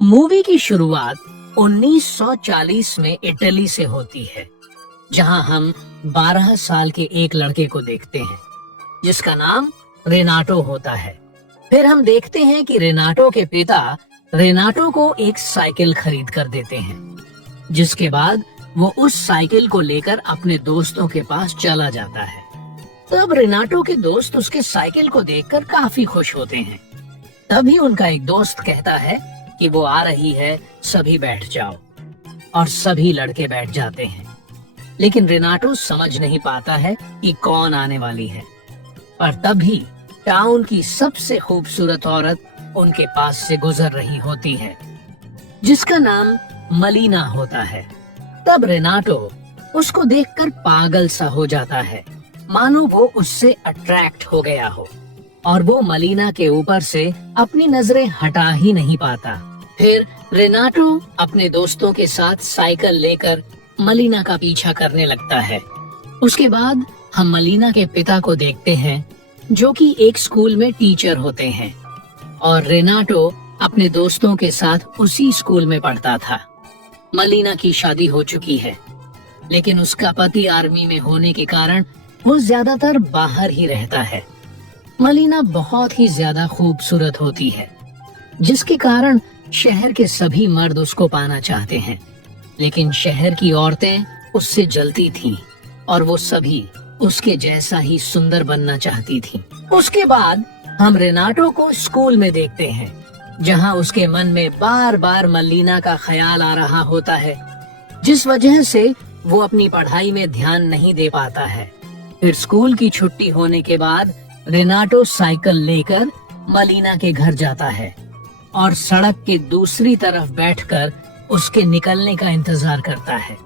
Movie की शुरुआत 1940 में इटली से होती है, जहां हम 12 साल के एक लड़के को देखते हैं जिसका नाम रेनाटो होता है। फिर हम देखते हैं कि रेनाटो के पिता रेनाटो को एक साइकिल खरीद कर देते हैं, जिसके बाद वो उस साइकिल को लेकर अपने दोस्तों के पास चला जाता है। तब रेनाटो के दोस्त उसके साइकिल को देखकर काफी खुश होते हैं। तभी उनका एक दोस्त कहता है कि वो आ रही है, सभी बैठ जाओ। और सभी लड़के बैठ जाते हैं, लेकिन रेनाटो समझ नहीं पाता है कि कौन आने वाली है। पर तभी टाउन की सबसे खूबसूरत औरत उनके पास से गुजर रही होती है, जिसका नाम मलीना होता है। तब रेनाटो उसको देखकर पागल सा हो जाता है, मानो वो उससे अट्रैक्ट हो गया हो, और वो मलीना के ऊपर से अपनी नजरें हटा ही नहीं पाता। फिर रेनाटो अपने दोस्तों के साथ साइकिल लेकर मलीना का पीछा करने लगता है। उसके बाद हम मलीना के पिता को देखते हैं, जो कि एक स्कूल में टीचर होते हैं, और रेनाटो अपने दोस्तों के साथ उसी स्कूल में पढ़ता था। मलीना की शादी हो चुकी है, लेकिन उसका पति आर्मी में होने के कारण वो ज्यादातर बाहर ही रहता है। मलीना बहुत ही ज्यादा खूबसूरत होती है, जिसके कारण शहर के सभी मर्द उसको पाना चाहते हैं, लेकिन शहर की औरतें उससे जलती थीं और वो सभी उसके जैसा ही सुंदर बनना चाहती थीं। उसके बाद हम रेनाटो को स्कूल में देखते हैं, जहां उसके मन में बार बार मलीना का ख्याल आ रहा होता है, जिस वजह से वो अपनी पढ़ाई में ध्यान नहीं दे पाता है। फिर स्कूल की छुट्टी होने के बाद रेनाटो साइकिल लेकर मलीना के घर जाता है और सड़क के दूसरी तरफ बैठकर उसके निकलने का इंतजार करता है।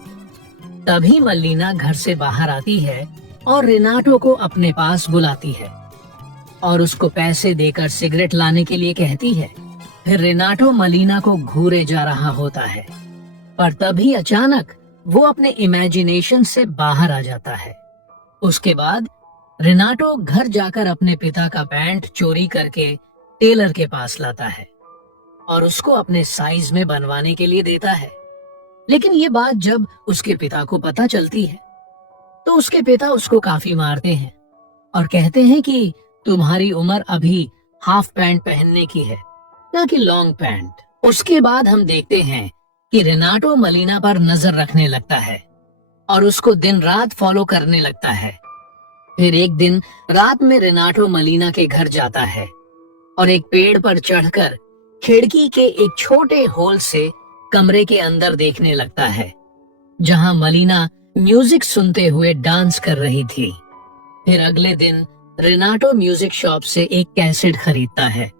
तभी मलीना घर से बाहर आती है और रेनाटो को अपने पास बुलाती है और उसको पैसे देकर सिगरेट लाने के लिए कहती है। फिर रेनाटो मलीना को घूरे जा रहा होता है, पर तभी अचानक वो अपने इमेजिनेशन से बाहर आ जाता है। उसके बाद रेनाटो घर जाकर अपने पिता का पैंट चोरी करके टेलर के पास लाता है और उसको अपने साइज में बनवाने के लिए देता है। लेकिन ये बात जब उसके पिता को पता चलती है, तो उसके पिता उसको काफी मारते हैं और कहते हैं कि तुम्हारी उम्र अभी हाफ पैंट पहनने की है, न कि लॉन्ग पैंट। उसके बाद हम देखते हैं कि रेनाटो मलीना पर नजर रखने लगता है और उसको दिन रात फॉलो करने लगता है। फिर एक दिन रात में रेनाटो मलीना के घर जाता है और एक पेड़ पर चढ़कर खिड़की के एक छोटे होल से कमरे के अंदर देखने लगता है, जहां मलीना म्यूजिक सुनते हुए डांस कर रही थी। फिर अगले दिन रेनाटो म्यूजिक शॉप से एक कैसेट खरीदता है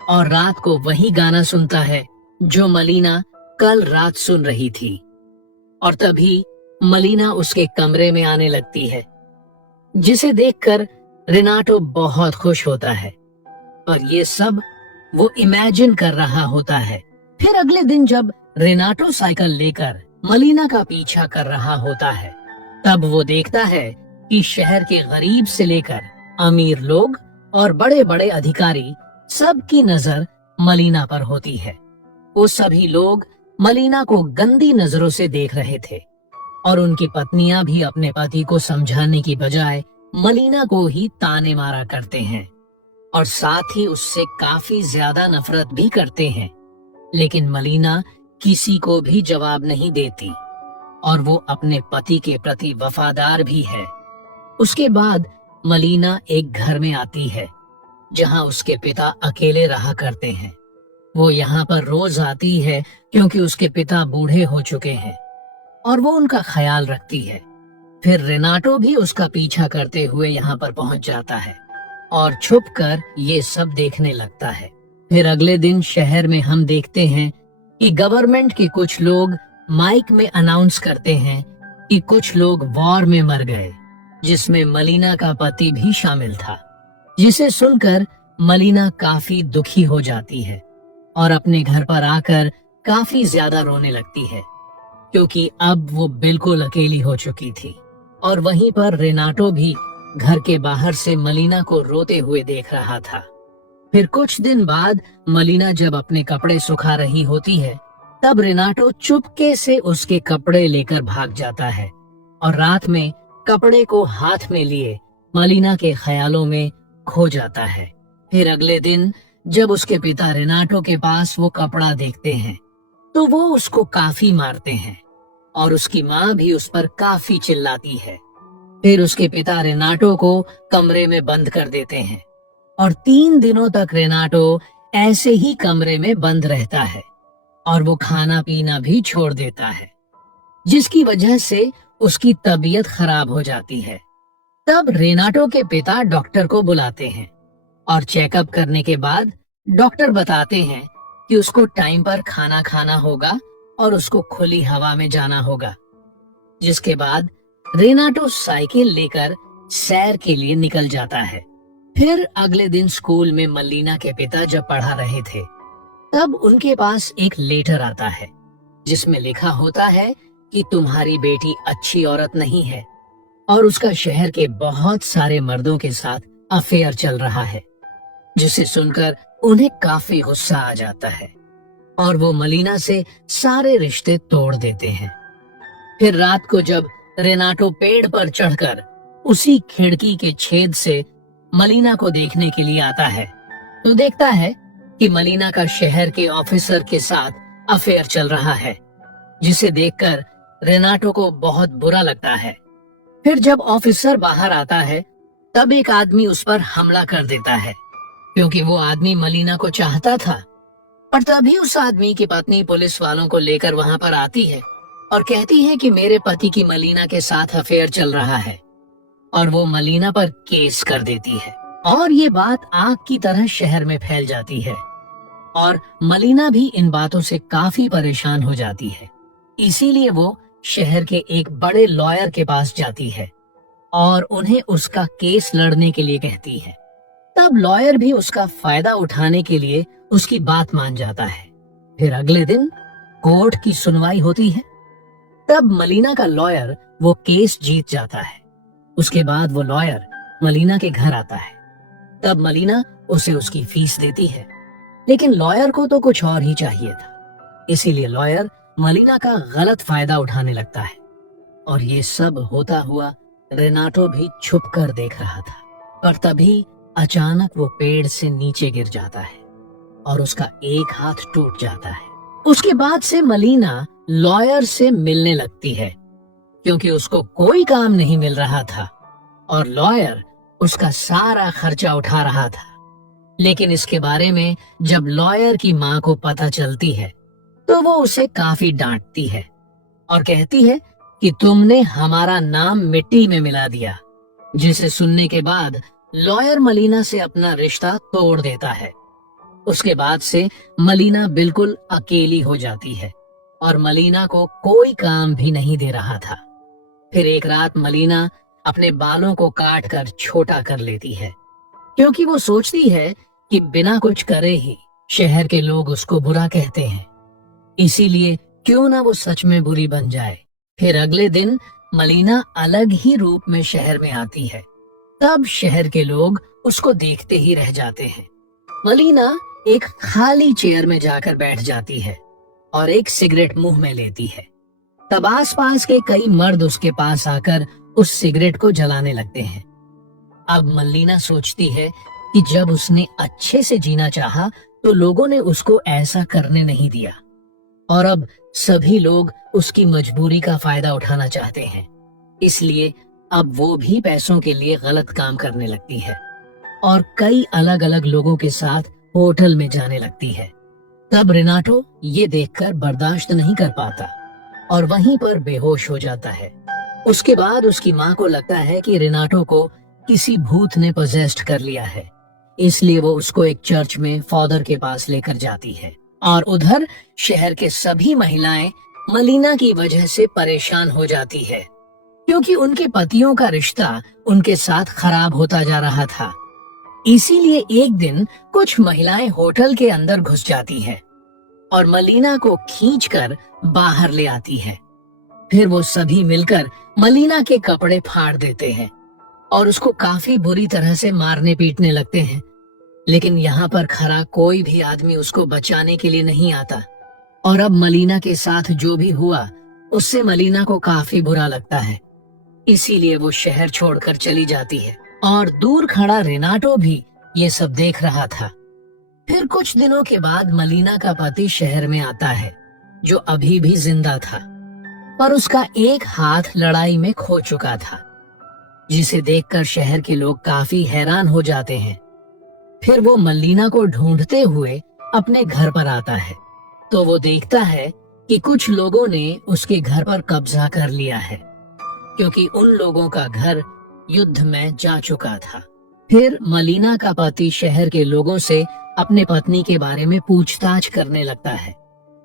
और रात को वही गाना सुनता है जो मलीना कल रात सुन रही थी। और तभी मलीना उसके कमरे में आने लगती है, जिसे देखकर रेनाटो बहुत खुश होता है, और ये सब वो इमेजिन कर रहा होता है। फिर अगले दिन जब रेनाटो साइकिल लेकर मलीना का पीछा कर रहा होता है, तब वो देखता है कि शहर के गरीब से लेकर अमीर लोग और बड़े बड़े अधिकारी सबकी नजर मलीना पर होती है। वो सभी लोग मलीना को गंदी नजरों से देख रहे थे और उनकी पत्नियां भी अपने पति को समझाने की बजाय मलीना को ही ताने मारा करते हैं और साथ ही उससे काफी ज्यादा नफरत भी करते हैं। लेकिन मलीना किसी को भी जवाब नहीं देती और वो अपने पति के प्रति वफादार भी है। उसके बाद मलीना एक घर में आती है, जहां उसके पिता अकेले रहा करते हैं। वो यहाँ पर रोज आती है क्योंकि उसके पिता बूढ़े हो चुके हैं और वो उनका ख्याल रखती है। फिर रेनाटो भी उसका पीछा करते हुए यहाँ पर पहुंच जाता है और छुपकर ये सब देखने लगता है। फिर अगले दिन शहर में हम देखते हैं कि गवर्नमेंट के कुछ लोग माइक में अनाउंस करते हैं कि कुछ लोग वॉर में मर गए, जिसमें मलीना का पति भी शामिल था। जिसे सुनकर मलीना काफी दुखी हो जाती है और अपने घर पर आकर काफी ज्यादा रोने लगती है, क्योंकि अब वो बिल्कुल अकेली हो चुकी थी। और वहीं पर रेनाटो भी घर के बाहर से मलीना को रोते हुए देख रहा था। फिर कुछ दिन बाद मलीना जब अपने कपड़े सुखा रही होती है, तब रेनाटो चुपके से उसके कपड़े लेकर भाग जाता है और रात में कपड़े को हाथ में लिए मलीना के ख्यालों में खो जाता है। फिर अगले दिन जब उसके पिता रेनाटो के पास वो कपड़ा देखते हैं, तो वो उसको काफी मारते हैं और उसकी माँ भी उस पर काफी चिल्लाती है। फिर उसके पिता रेनाटो को कमरे में बंद कर देते हैं और 3 दिनों तक रेनाटो ऐसे ही कमरे में बंद रहता है और वो खाना पीना भी छोड़ देता है, जिसकी वजह से उसकी तबीयत खराब हो जाती है। तब रेनाटो के पिता डॉक्टर को बुलाते हैं और चेकअप करने के बाद डॉक्टर बताते हैं कि उसको टाइम पर खाना खाना होगा और उसको खुली हवा में जाना होगा। जिसके बाद रेनाटो साइकिल लेकर सैर के लिए निकल जाता है। फिर अगले दिन स्कूल में मलीना के पिता जब पढ़ा रहे थे, तब उनके पास एक लेटर आता है जिसमें लिखा होता है कि तुम्हारी बेटी अच्छी औरत नहीं है और उसका शहर के बहुत सारे मर्दों के साथ अफेयर चल रहा है, जिसे सुनकर उन्हें काफी गुस्सा आ जाता है और वो मलीना से सारे रिश्ते तोड़ देते हैं। फिर रात को जब रेनाटो पेड़ पर चढ़कर उसी खिड़की के छेद से मलीना को देखने के लिए आता है, तो देखता है कि मलीना का शहर के ऑफिसर के साथ अफेयर चल रहा है, जिसे देखकर रेनाटो को बहुत बुरा लगता है। फिर जब ऑफिसर बाहर आता है, तब एक आदमी उस पर हमला कर देता है, क्योंकि वो आदमी मलीना को चाहता था। पर तभी उस आदमी की पत्नी पुलिस वालों को लेकर वहां पर आती है और कहती है कि मेरे पति की मलीना के साथ अफेयर चल रहा है, और वो मलीना पर केस कर देती है। और ये बात आग की तरह शहर में फैल जाती है और मलीना भी इन बातों से काफी परेशान हो जाती है। इसीलिए वो शहर के एक बड़े लॉयर के पास जाती है और उन्हें उसका केस लड़ने के लिए कहती है। तब लॉयर भी उसका फायदा उठाने के लिए उसकी बात मान जाता है। फिर अगले दिन कोर्ट की सुनवाई होती है। तब मलीना का लॉयर वो केस जीत जाता है। उसके बाद वो लॉयर मलीना के घर आता है। तब मलीना उसे उसकी फीस देती है, लेकिन लॉयर को तो कुछ और ही चाहिए था। इसीलिए लॉयर मलीना का गलत फायदा उठाने लगता है और ये सब होता हुआ रेनाटो भी छुप कर देख रहा था। पर तभी अचानक वो पेड़ से नीचे गिर जाता है और उसका एक हाथ टूट जाता है। उसके बाद से मलीना लॉयर से मिलने लगती है, क्योंकि उसको कोई काम नहीं मिल रहा था और लॉयर उसका सारा खर्चा उठा रहा था। लेकिन इसके बारे में जब लॉयर की माँ को पता चलती है, तो वो उसे काफी डांटती है और कहती है कि तुमने हमारा नाम मिट्टी में मिला दिया। जिसे सुनने के बाद लॉयर मलीना से अपना रिश्ता तोड़ देता है। उसके बाद से मलीना बिल्कुल अकेली हो जाती है और मलीना को कोई काम भी नहीं दे रहा था। फिर एक रात मलीना अपने बालों को काट कर छोटा कर लेती है, क्योंकि वो सोचती है कि बिना कुछ करे ही शहर के लोग उसको बुरा कहते हैं, इसीलिए क्यों ना वो सच में बुरी बन जाए। फिर अगले दिन मलीना अलग ही रूप में शहर में आती है। तब शहर के लोग उसको देखते ही रह जाते हैं। मलीना एक खाली चेयर में जाकर बैठ जाती है और एक सिगरेट मुंह में लेती है। तब आसपास के कई मर्द उसके पास आकर उस सिगरेट को जलाने लगते हैं। अब मलीना सोचती है कि जब उसने अच्छे से जीना चाहा, तो लोगों ने उसको ऐसा करने नहीं दिया, और अब सभी लोग उसकी मजबूरी का फायदा उठाना चाहते हैं। इसलिए अब वो भी पैसों के लिए गलत काम करने लगती है और कई अलग अलग लोगों के साथ होटल में जाने लगती है। तब रेनाटो ये देखकर बर्दाश्त नहीं कर पाता और वहीं पर बेहोश हो जाता है। उसके बाद उसकी माँ को लगता है कि रेनाटो को किसी भूत ने पोजेस्ड कर लिया है, इसलिए वो उसको एक चर्च में फादर के पास लेकर जाती है। और उधर शहर के सभी महिलाएं मलीना की वजह से परेशान हो जाती है, क्योंकि उनके पतियों का रिश्ता उनके साथ खराब होता जा रहा था। इसीलिए एक दिन कुछ महिलाएं होटल के अंदर घुस जाती हैं और मलीना को खींचकर बाहर ले आती हैं। फिर वो सभी मिलकर मलीना के कपड़े फाड़ देते हैं और उसको काफी बुरी तरह से मारने पीटने लगते हैं। लेकिन यहाँ पर खरा कोई भी आदमी उसको बचाने के लिए नहीं आता। और अब मलीना के साथ जो भी हुआ उससे मलीना को काफी बुरा लगता है। इसीलिए वो शहर छोड़कर चली जाती है और दूर खड़ा रेनाटो भी ये सब देख रहा था। फिर कुछ दिनों के बाद मलीना का पति शहर में आता है, जो अभी भी जिंदा था, पर उसका एक हाथ लड़ाई में खो चुका था, जिसे देखकर शहर के लोग काफी हैरान हो जाते हैं। फिर वो मलीना को ढूंढते हुए अपने घर पर आता है, तो वो देखता है कि कुछ लोगों ने उसके घर पर कब्जा कर लिया है, क्योंकि उन लोगों का घर युद्ध में जा चुका था। फिर मलीना का पति शहर के लोगों से अपने पत्नी के बारे में पूछताछ करने लगता है,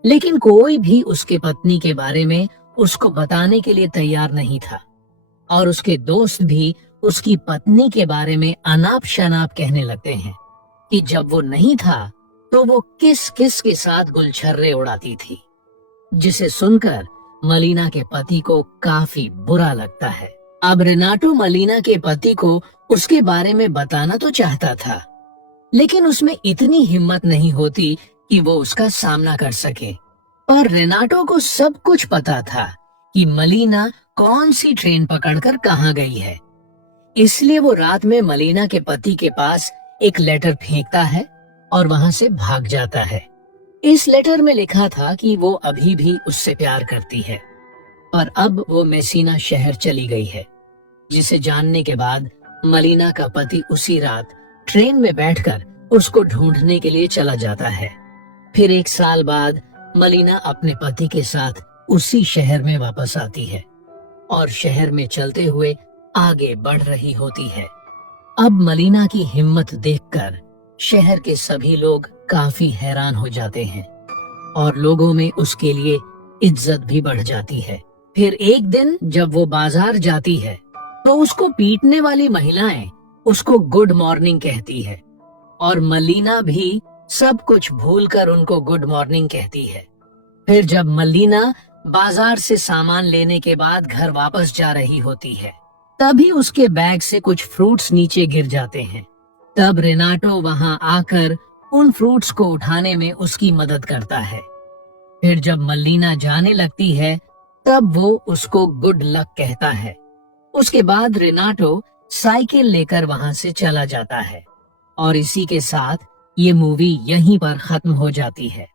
लेकिन कोई भी उसके पत्नी के बारे में उसको बताने के लिए तैयार नहीं था। और उसके दोस्त भी उसकी पत्नी के बारे में अनाप शनाप कहने लगते हैं कि जब वो नहीं था तो वो किस किस के साथ गुलछर्रे उड़ाती थी, जिसे सुनकर मलीना के पति को काफी बुरा लगता है। अब रेनाटो मलीना के पति को उसके बारे में बताना तो चाहता था, लेकिन उसमें इतनी हिम्मत नहीं होती कि वो उसका सामना कर सके। पर रेनाटो को सब कुछ पता था कि मलीना कौन सी ट्रेन पकड़कर कहाँ गई है। इसलिए वो रात में मलीना के पति के पास एक लेटर फेंकता है और वहां से भाग जाता है। इस लेटर में लिखा था कि वो अभी भी उससे प्यार करती है, पर अब वो मेसिना शहर चली गई है, जिसे जानने के बाद मलीना का पति उसी रात ट्रेन में बैठकर उसको ढूंढने के लिए चला जाता है। फिर 1 साल बाद मलीना अपने पति के साथ उसी शहर में वापस आती है और शहर में चलते हुए आगे बढ़ रही होती है। अब मलीना की हिम्मत देखकर शहर के सभी लोग काफी हैरान हो जाते हैं और लोगों में उसके लिए इज्जत भी बढ़ जाती है। फिर एक दिन जब वो बाजार जाती है तो उसको पीटने वाली महिलाएं उसको गुड मॉर्निंग कहती है और मलीना भी सब कुछ भूलकर उनको गुड मॉर्निंग कहती है। फिर जब मलीना बाजार से सामान लेने के बाद घर वापस जा रही होती है, तभी उसके बैग से कुछ फ्रूट्स नीचे गिर जाते हैं। तब रेनाटो वहां आकर उन फ्रूट्स को उठाने में उसकी मदद करता है। फिर जब मलीना जाने लगती है तब वो उसको गुड लक कहता है। उसके बाद रेनाटो साइकिल लेकर वहां से चला जाता है और इसी के साथ ये मूवी यहीं पर खत्म हो जाती है।